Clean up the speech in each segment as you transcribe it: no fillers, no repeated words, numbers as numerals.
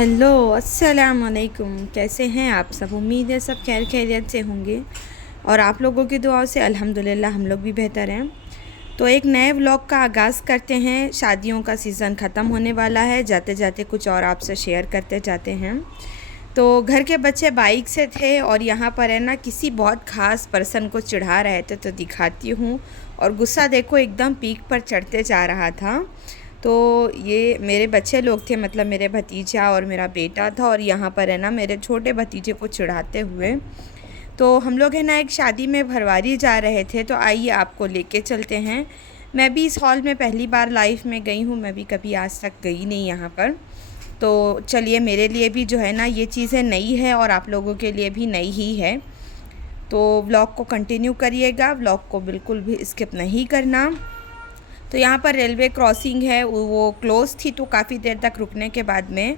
Hello, अस्सलाम वालेकुम। कैसे हैं आप सब? उम्मीद है सब खैर खैरियत से होंगे और आप लोगों की दुआओं से अल्हम्दुलिल्लाह हम लोग भी बेहतर हैं। तो एक नए व्लॉग का आगाज़ करते हैं। शादियों का सीज़न ख़त्म होने वाला है। जाते जाते कुछ और आपसे शेयर करते जाते हैं। तो घर के बच्चे बाइक से थे और यहाँ पर है ना किसी बहुत ख़ास पर्सन को चिढ़ा रहे थे, तो दिखाती हूँ। और गुस्सा देखो एकदम पीक पर चढ़ते जा रहा था। तो ये मेरे बच्चे लोग थे, मतलब मेरे भतीजा और मेरा बेटा था, और यहाँ पर है ना मेरे छोटे भतीजे को चिढ़ाते हुए। तो हम लोग है ना एक शादी में भरवारी जा रहे थे, तो आइए आपको लेके चलते हैं। मैं भी इस हॉल में पहली बार लाइफ में गई हूँ, मैं भी कभी आज तक गई नहीं यहाँ पर। तो चलिए, मेरे लिए भी जो है ना ये चीज़ें नई है और आप लोगों के लिए भी नई ही है। तो व्लॉग को कंटिन्यू करिएगा, व्लॉग को बिल्कुल भी स्किप नहीं करना। तो यहाँ पर रेलवे क्रॉसिंग है, वो क्लोज़ थी, तो काफ़ी देर तक रुकने के बाद में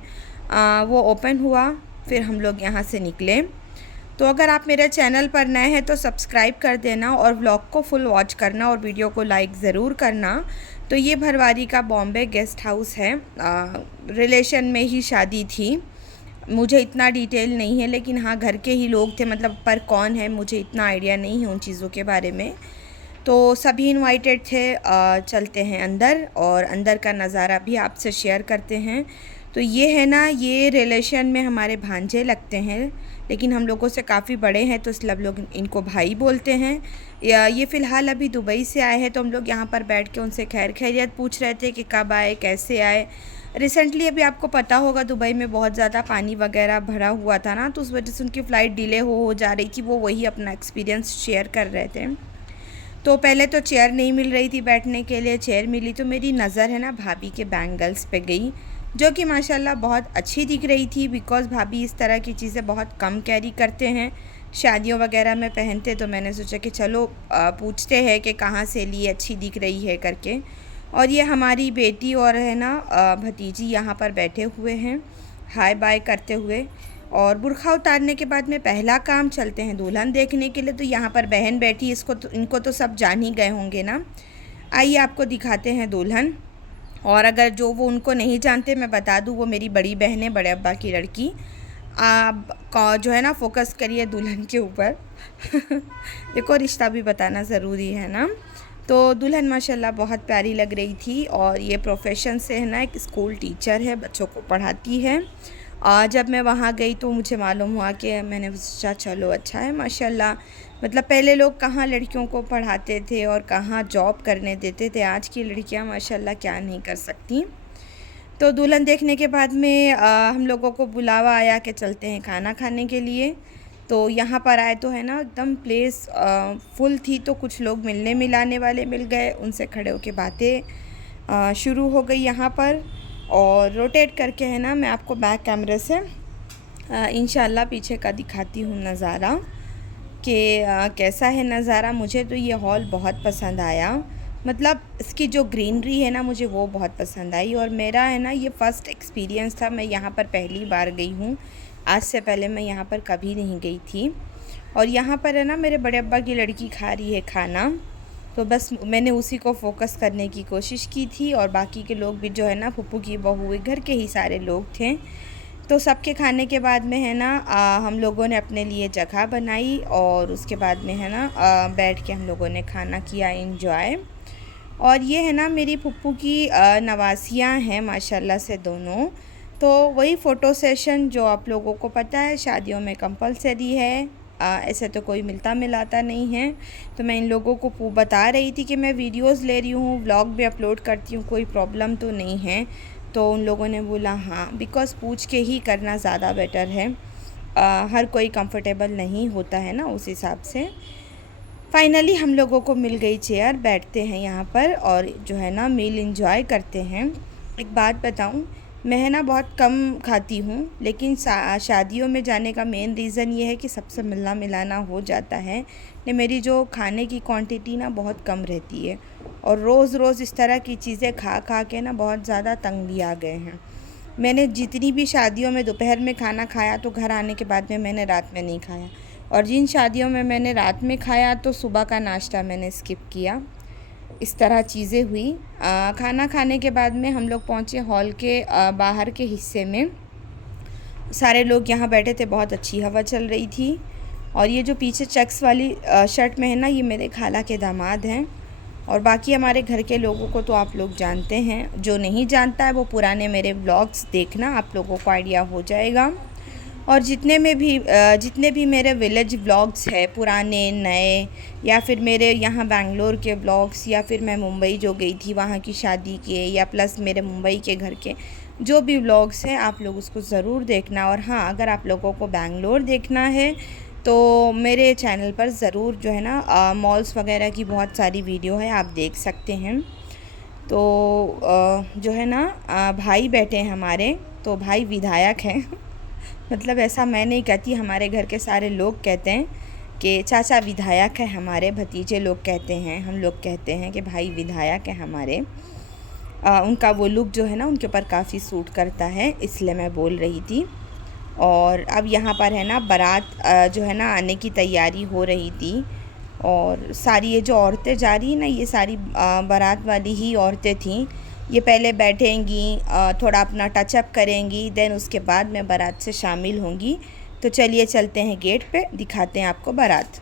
वो ओपन हुआ। फिर हम लोग यहाँ से निकले। तो अगर आप मेरे चैनल पर नए हैं तो सब्सक्राइब कर देना और व्लॉग को फुल वॉच करना और वीडियो को लाइक ज़रूर करना। तो ये भरवारी का बॉम्बे गेस्ट हाउस है। रिलेशन में ही शादी थी। मुझे इतना डिटेल नहीं है, लेकिन हाँ घर के ही लोग थे, मतलब पर कौन है मुझे इतना आइडिया नहीं है उन चीज़ों के बारे में। तो सभी इनवाइटेड थे। चलते हैं अंदर और अंदर का नज़ारा भी आपसे शेयर करते हैं। तो ये है ना, ये रिलेशन में हमारे भांजे लगते हैं, लेकिन हम लोगों से काफ़ी बड़े हैं, तो इसलिए लोग इनको भाई बोलते हैं। या ये फ़िलहाल अभी दुबई से आए हैं, तो हम लोग यहाँ पर बैठ के उनसे खैर खैरियत पूछ रहे थे कि कब आए, कैसे आए। रिसेंटली अभी आपको पता होगा दुबई में बहुत ज़्यादा पानी वगैरह भरा हुआ था ना, तो उस वजह से उनकी फ़्लाइट डिले हो जा रही थी। वो वही अपना एक्सपीरियंस शेयर कर रहे थे। तो पहले तो चेयर नहीं मिल रही थी बैठने के लिए, चेयर मिली तो मेरी नज़र है ना भाभी के बैंगल्स पे गई, जो कि माशाल्लाह बहुत अच्छी दिख रही थी। बिकॉज़ भाभी इस तरह की चीज़ें बहुत कम कैरी करते हैं, शादियों वगैरह में पहनते। तो मैंने सोचा कि चलो पूछते हैं कि कहाँ से ली, अच्छी दिख रही है करके। और ये हमारी बेटी और है ना भतीजी यहाँ पर बैठे हुए हैं हाय बाय करते हुए। और बुर्खा उतारने के बाद में पहला काम चलते हैं दुल्हन देखने के लिए। तो यहाँ पर बहन बैठी, इसको तो इनको तो सब जान ही गए होंगे ना। आइए आपको दिखाते हैं दुल्हन। और अगर जो वो उनको नहीं जानते, मैं बता दूँ, वो मेरी बड़ी बहन है, बड़े अब्बा की लड़की। आप जो है ना फोकस करिए दुल्हन के ऊपर। देखो, रिश्ता भी बताना ज़रूरी है ना। तो दुल्हन माशाल्लाह बहुत प्यारी लग रही थी। और ये प्रोफेशन से है ना एक स्कूल टीचर है, बच्चों को पढ़ाती है। जब मैं वहाँ गई तो मुझे मालूम हुआ कि मैंने सोचा चलो अच्छा है माशाल्लाह। मतलब पहले लोग कहाँ लड़कियों को पढ़ाते थे और कहाँ जॉब करने देते थे, आज की लड़कियाँ माशाल्लाह क्या नहीं कर सकती। तो दुल्हन देखने के बाद में हम लोगों को बुलावा आया कि चलते हैं खाना खाने के लिए। तो यहाँ पर आए तो है ना एकदम प्लेस फुल थी, तो कुछ लोग मिलने मिलाने वाले मिल गए, उनसे खड़े होकर बातें शुरू हो गई यहाँ पर। और रोटेट करके है ना मैं आपको बैक कैमरे से इंशाल्लाह पीछे का दिखाती हूँ नज़ारा कि कैसा है नज़ारा। मुझे तो ये हॉल बहुत पसंद आया, मतलब इसकी जो ग्रीनरी है ना मुझे वो बहुत पसंद आई। और मेरा है ना ये फ़र्स्ट एक्सपीरियंस था, मैं यहाँ पर पहली बार गई हूँ। आज से पहले मैं यहाँ पर कभी नहीं गई थी। और यहाँ पर है ना मेरे बड़े अब्बा की लड़की खा रही है खाना, तो बस मैंने उसी को फ़ोकस करने की कोशिश की थी। और बाकी के लोग भी जो है ना फूफू की बहू, घर के ही सारे लोग थे। तो सबके खाने के बाद में है ना हम लोगों ने अपने लिए जगह बनाई और उसके बाद में है ना बैठ के हम लोगों ने खाना किया एंजॉय। और ये है ना मेरी फुप्पू की नवासियाँ हैं माशाल्लाह से दोनों। तो वही फ़ोटो सेशन जो आप लोगों को पता है शादियों में कंपलसरी है। ऐसे तो कोई मिलता मिलाता नहीं है। तो मैं इन लोगों को बता रही थी कि मैं वीडियोस ले रही हूँ, व्लॉग भी अपलोड करती हूँ, कोई प्रॉब्लम तो नहीं है। तो उन लोगों ने बोला हाँ, बिकॉज़ पूछ के ही करना ज़्यादा बेटर है। हर कोई कंफर्टेबल नहीं होता है ना, उस हिसाब से। फाइनली हम लोगों को मिल गई चेयर, बैठते हैं यहाँ पर और जो है ना मील इंजॉय करते हैं। एक बात बताऊँ, मैं है ना बहुत कम खाती हूँ, लेकिन शादियों में जाने का मेन रीज़न ये है कि सबसे मिलना मिलाना हो जाता है। ने मेरी जो खाने की क्वांटिटी ना बहुत कम रहती है और रोज़ रोज़ इस तरह की चीज़ें खा खा के ना बहुत ज़्यादा तंग भी आ गए हैं। मैंने जितनी भी शादियों में दोपहर में खाना खाया तो घर आने के बाद में मैंने रात में नहीं खाया, और जिन शादियों में मैंने रात में खाया तो सुबह का नाश्ता मैंने स्किप किया। इस तरह चीज़ें हुई। खाना खाने के बाद में हम लोग पहुँचे हॉल के बाहर के हिस्से में। सारे लोग यहाँ बैठे थे, बहुत अच्छी हवा चल रही थी। और ये जो पीछे चेक्स वाली शर्ट में है ना, ये मेरे खाला के दामाद हैं। और बाकी हमारे घर के लोगों को तो आप लोग जानते हैं, जो नहीं जानता है वो पुराने मेरे ब्लॉग्स देखना, आप लोगों को आइडिया हो जाएगा। और जितने भी मेरे विलेज ब्लॉग्स है, पुराने नए, या फिर मेरे यहाँ बेंगलोर के ब्लॉग्स, या फिर मैं मुंबई जो गई थी वहाँ की शादी के, या प्लस मेरे मुंबई के घर के जो भी ब्लॉग्स हैं, आप लोग उसको ज़रूर देखना। और हाँ, अगर आप लोगों को बेंगलोर देखना है तो मेरे चैनल पर ज़रूर जो है ना मॉल्स वगैरह की बहुत सारी वीडियो है, आप देख सकते हैं। तो जो है ना भाई बैठे हैं हमारे, तो भाई विधायक हैं मतलब ऐसा मैं नहीं कहती, हमारे घर के सारे लोग कहते हैं कि चाचा विधायक है हमारे, भतीजे लोग कहते हैं, हम लोग कहते हैं कि भाई विधायक है हमारे। उनका वो लुक जो है ना उनके ऊपर काफ़ी सूट करता है, इसलिए मैं बोल रही थी। और अब यहाँ पर है ना बारात जो है ना आने की तैयारी हो रही थी। और सारी ये जो औरतें जा रही हैं ना, ये सारी बारात वाली ही औरतें थीं। ये पहले बैठेंगी, थोड़ा अपना टचअप करेंगी, देन उसके बाद मैं बारात से शामिल होंगी। तो चलिए चलते हैं गेट पे, दिखाते हैं आपको बारात।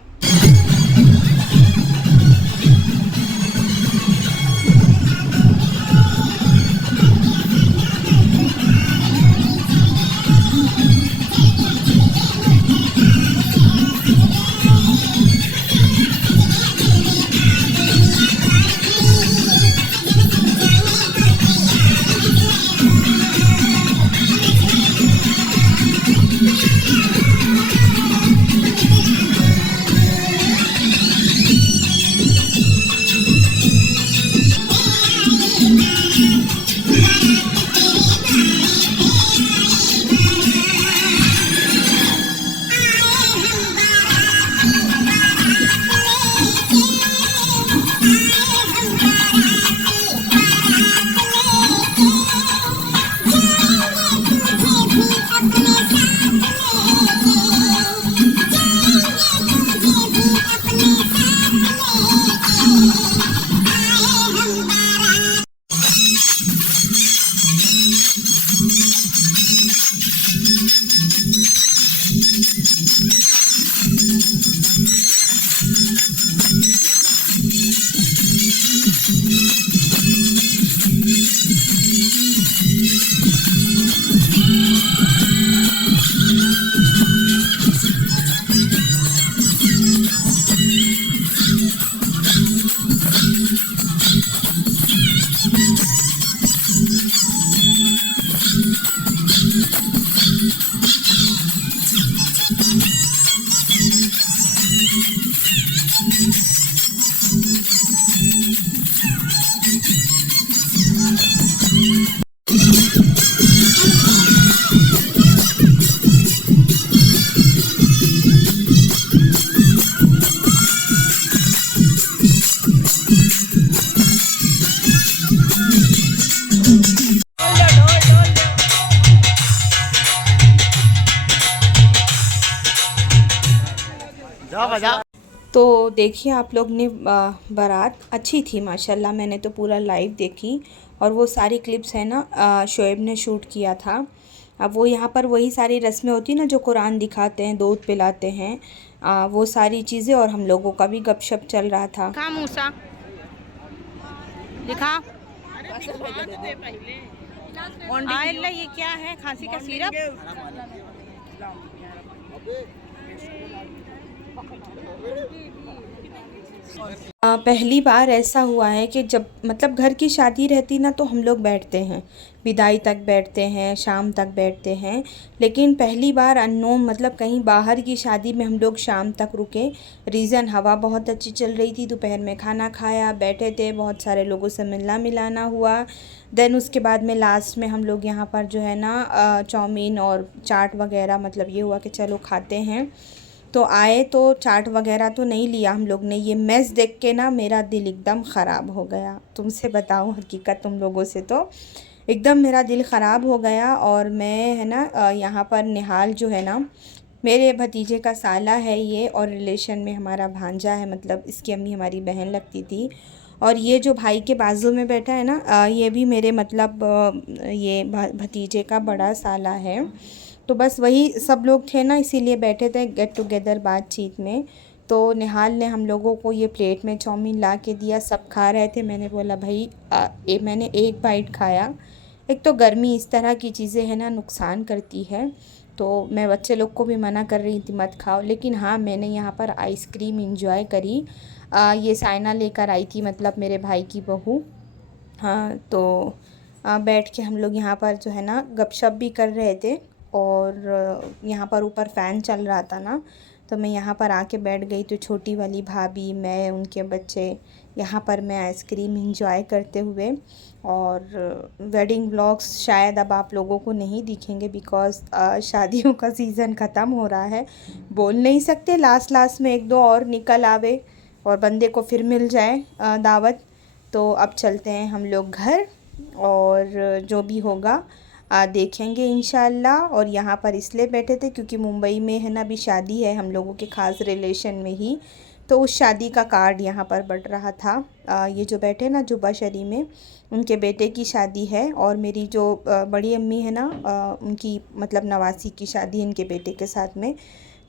तो देखिए आप लोग ने बारात अच्छी थी माशाल्लाह, मैंने तो पूरा लाइव देखी। और वो सारी क्लिप्स है ना शोएब ने शूट किया था। अब वो यहाँ पर वही सारी रस्में होती ना, जो कुरान दिखाते हैं, दूध पिलाते हैं, वो सारी चीज़ें। और हम लोगों का भी गपशप चल रहा था। कहाँ मूसा दिखा आयल्ला, ये क्या है? खांसी का सिरप। पहली बार ऐसा हुआ है कि जब मतलब घर की शादी रहती ना तो हम लोग बैठते हैं, विदाई तक बैठते हैं, शाम तक बैठते हैं। लेकिन पहली बार अननोन मतलब कहीं बाहर की शादी में हम लोग शाम तक रुके। रीज़न हवा बहुत अच्छी चल रही थी, दोपहर में खाना खाया, बैठे थे, बहुत सारे लोगों से मिलना मिलाना हुआ। देन उसके बाद में लास्ट में हम लोग यहाँ पर जो है ना चाउमीन और चाट वगैरह, मतलब ये हुआ कि चलो खाते हैं। तो आए तो चाट वगैरह तो नहीं लिया हम लोग ने। ये मेस देख के ना मेरा दिल एकदम ख़राब हो गया, तुमसे बताऊं हकीकत, तुम लोगों से तो एकदम मेरा दिल ख़राब हो गया। और मैं है ना यहाँ पर निहाल जो है ना, मेरे भतीजे का साला है ये, और रिलेशन में हमारा भांजा है, मतलब इसकी अम्मी हमारी बहन लगती थी। और ये जो भाई के बाजू में बैठा है ना ये भी मेरे मतलब ये भतीजे का बड़ा साला है। तो बस वही सब लोग थे ना, इसीलिए बैठे थे गेट टुगेदर बातचीत में। तो निहाल ने हम लोगों को ये प्लेट में चाउमीन ला के दिया, सब खा रहे थे। मैंने बोला भाई मैंने एक बाइट खाया। एक तो गर्मी इस तरह की चीज़ें है ना नुकसान करती है, तो मैं बच्चे लोग को भी मना कर रही थी मत खाओ, लेकिन हाँ मैंने यहाँ पर आइसक्रीम इंजॉय करी। ये साइना लेकर आई थी, मतलब मेरे भाई की बहू। हाँ तो बैठ के हम लोग यहाँ पर जो है ना गपशप भी कर रहे थे, और यहाँ पर ऊपर फ़ैन चल रहा था ना, तो मैं यहाँ पर आके बैठ गई। तो छोटी वाली भाभी, मैं, उनके बच्चे, यहाँ पर मैं आइसक्रीम इंजॉय करते हुए। और वेडिंग व्लॉग्स शायद अब आप लोगों को नहीं दिखेंगे, बिकॉज़ शादियों का सीज़न ख़त्म हो रहा है। बोल नहीं सकते, लास्ट लास्ट में एक दो और निकल आवे और बंदे को फिर मिल जाए दावत। तो अब चलते हैं हम लोग घर, और जो भी होगा देखेंगे इंशाल्लाह। और यहाँ पर इसलिए बैठे थे क्योंकि मुंबई में है ना अभी शादी है हम लोगों के ख़ास रिलेशन में ही, तो उस शादी का कार्ड यहाँ पर बढ़ रहा था। ये जो बैठे ना जुबा शरी में, उनके बेटे की शादी है, और मेरी जो बड़ी अम्मी है ना उनकी मतलब नवासी की शादी इनके बेटे के साथ में।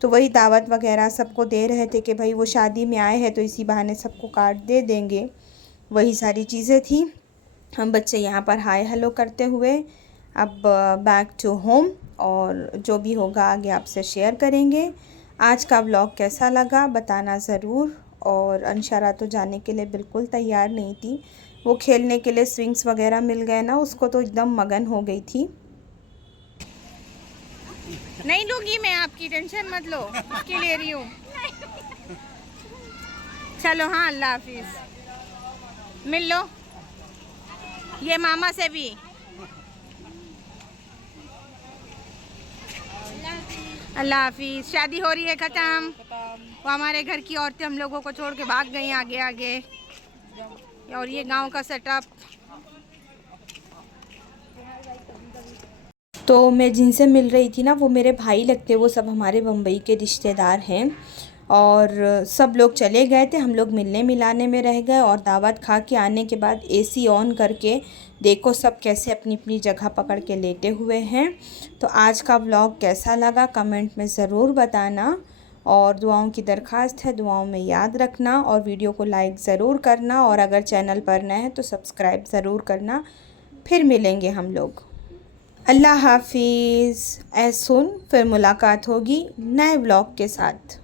तो वही दावत वगैरह सबको दे रहे थे कि भाई वो शादी में आए हैं तो इसी बहाने सबको कार्ड दे देंगे, वही सारी चीज़ें थी। हम बच्चे यहाँ पर हाय हेलो करते हुए अब बैक टू होम, और जो भी होगा आगे आपसे शेयर करेंगे। आज का व्लॉग कैसा लगा बताना ज़रूर। और अंशारा तो जाने के लिए बिल्कुल तैयार नहीं थी, वो खेलने के लिए स्विंग्स वगैरह मिल गए ना उसको, तो एकदम मगन हो गई थी। नहीं लूँगी मैं, आपकी टेंशन मत लो, उसकी ले रही हूँ। चलो हाँ, अल्लाह हाफिज़, मिल लो ये मामा से भी। अल्लाह हाफिज़। शादी हो रही है ख़त्म, वो हमारे घर की औरतें हम लोगों को छोड़ के भाग गई आगे आगे। और ये गांव का सेटअप। तो मैं जिनसे मिल रही थी ना वो मेरे भाई लगते, वो सब हमारे बम्बई के रिश्तेदार हैं। और सब लोग चले गए थे, हम लोग मिलने मिलाने में रह गए। और दावत खा के आने के बाद एसी ऑन करके देखो सब कैसे अपनी अपनी जगह पकड़ के लेटे हुए हैं। तो आज का व्लॉग कैसा लगा कमेंट में ज़रूर बताना, और दुआओं की दरख्वास्त है, दुआओं में याद रखना, और वीडियो को लाइक ज़रूर करना, और अगर चैनल पर नए हैं तो सब्सक्राइब ज़रूर करना। फिर मिलेंगे हम लोग। अल्लाह हाफिज़। ऐ सुन फिर मुलाकात होगी नए व्लॉग के साथ।